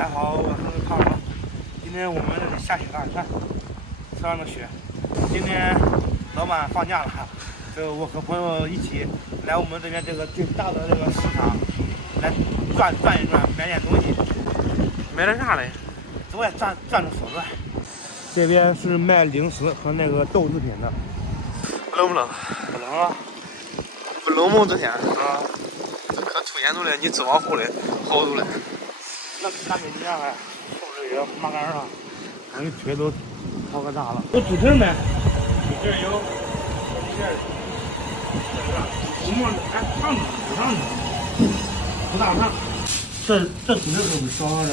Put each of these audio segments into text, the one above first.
家好，我是胖胖。今天我们这里下雪了，你看车上的雪。今天老板放假了，就我和朋友一起来我们这边这个最大的这个市场来转一转，买点东西。买点啥嘞？走也转着手转。这边是卖零食和那个豆制品的。冷不冷？不冷啊？不冷吗？这天啊，这可抽烟度了，你脂肪糊了，好多了。那没这样啊，受这也麻杆了，俺的腿都跑个大了。有猪蹄没？猪蹄有，猪蹄儿，我们还胖子不胖子，不大胖。这猪蹄是不是烧着？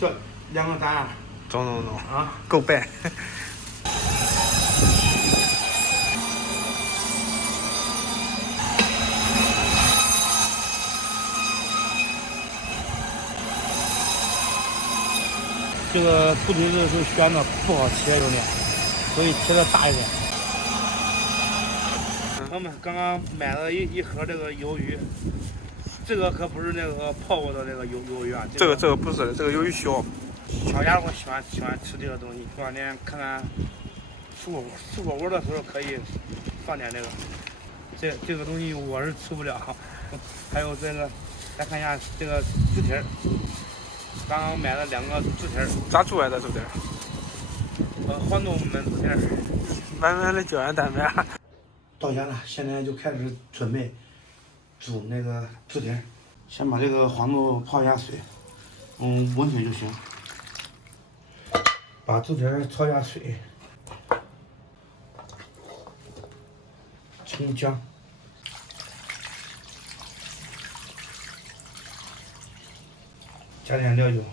这2个单。中啊，够白。这个猪蹄子是悬的，不好切有点，所以切的大一点。朋友们，刚刚买了一盒这个鱿鱼，这个可不是那个泡过的那个鱿鱼啊。这个不是的，这个鱿鱼小。小家伙喜欢吃这个东西，过两天看看吃火锅的时候可以放点这个。这个东西我是吃不了。还有这个，来看一下这个猪蹄儿，刚刚买了2个猪蹄儿。咋做呀？这猪蹄儿？黄豆焖猪蹄儿。买了胶原蛋白。到家了，现在就开始准备煮那个猪蹄儿。先把这个黄豆泡一下水，温水就行。把猪蹄儿焯一下水，葱姜，加点料酒。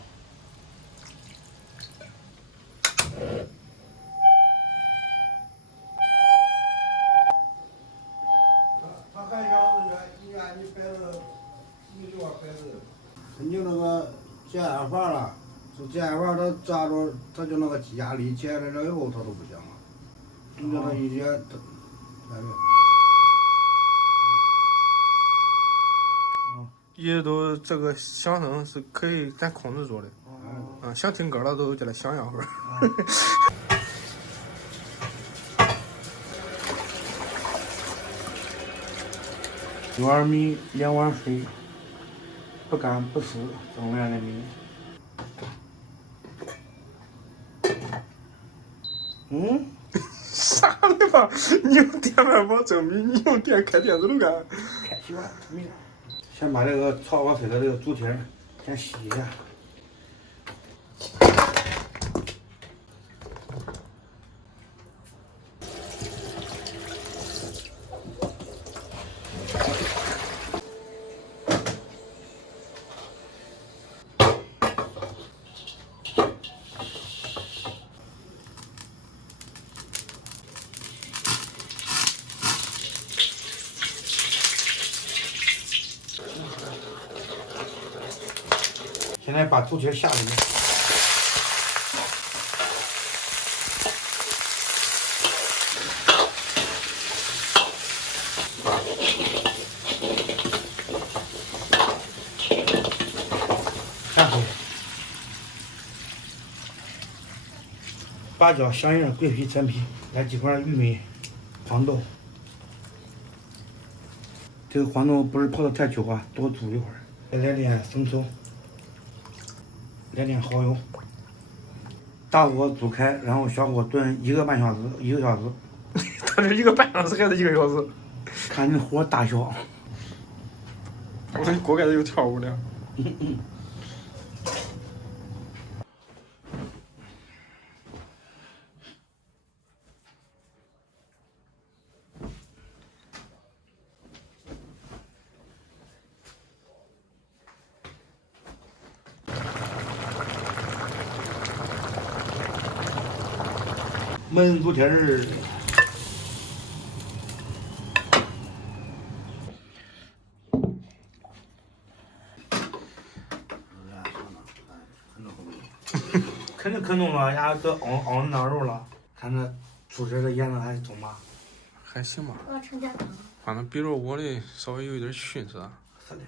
你就那个健安法了，就健安法，它扎着，它就那个鸡压力起来了以后，它都不行了。你叫它一天，它那个。一直都这个响声是可以咱控制住的。想听歌了都叫它响会儿。1碗米，2碗水，不干不湿，蒸凉的米。啥的吧？你用电饭煲蒸米，你用电开电子炉干？开洗碗米。先把这个焯过水的这个猪蹄儿先洗一下。现在把猪蹄下里面，下回八角、香叶、桂皮、陈皮，来几块玉米、黄豆。这个黄豆不是泡的太久啊，多煮一会儿。再来点生抽。来点蚝油，大火煮开，然后小火炖1个半小时，1个小时。它是1个半小时还是1个小时？看你火大小。我说你锅盖子有跳舞的。焖猪蹄儿，肯定啃懂了，人家都熬那肉了，看这猪蹄的腌的还中吧？还行吧。我要成家汤。反正比如我的稍微有一点逊色。是的。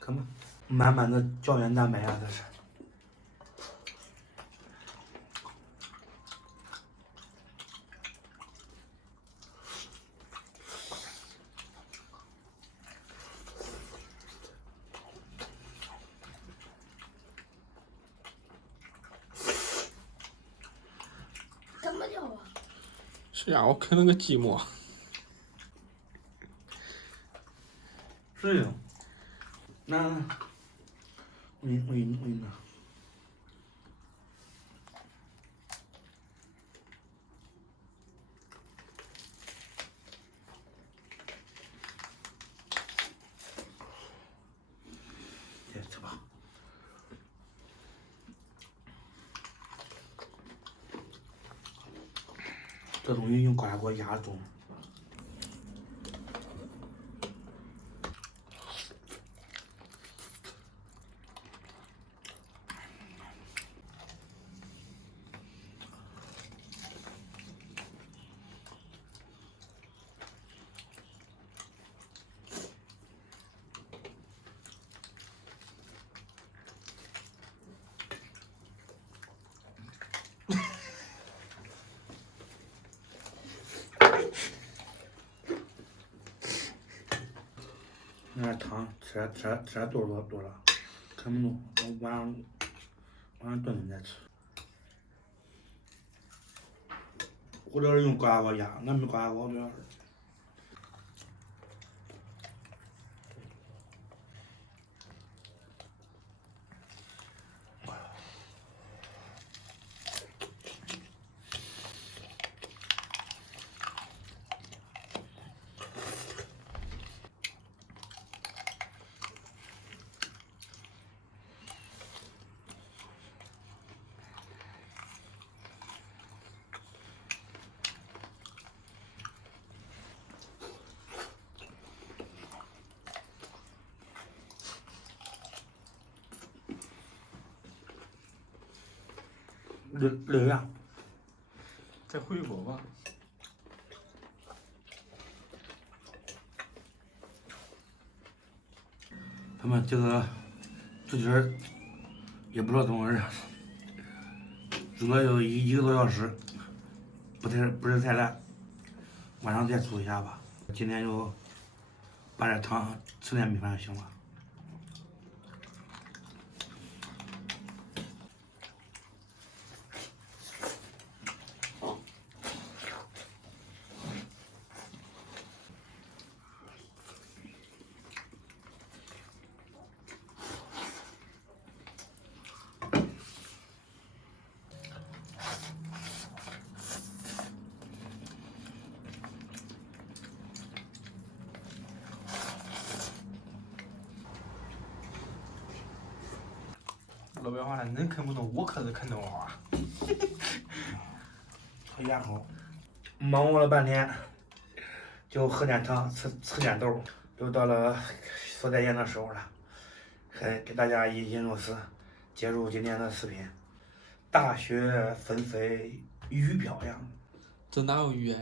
看吧，满满的胶原蛋白啊，这是。怎么叫啊？是呀，我啃了个寂寞。是呀。那，我给你拿。来吃吧。这东西用高压锅压中。那点汤吃多了，啃不动，我晚上炖再吃。或者是用高压锅压，俺没高压锅主要是。累呀！再回锅吧。他们这个猪蹄儿也不知道怎么回事，煮了有一个多小时，不是太烂，晚上再煮一下吧。今天就把点汤吃点米饭就行了。老白话了，恁啃不动，我可是啃得动啊。喝牙口，忙活了半天，就喝点汤，吃点豆，都到了说再见的时候了。给大家引入词，结束今天的视频。大雪纷飞，雨飘扬。这哪有雨？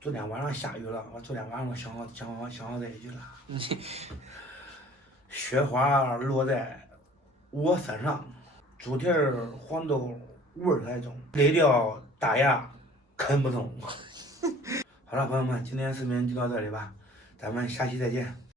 昨天晚上下雨了，我昨天晚上想好这一句了。雪花落在我身上，猪蹄儿黄豆味儿太重，累掉大牙啃不动。好了，朋友们，今天视频就到这里吧，咱们下期再见。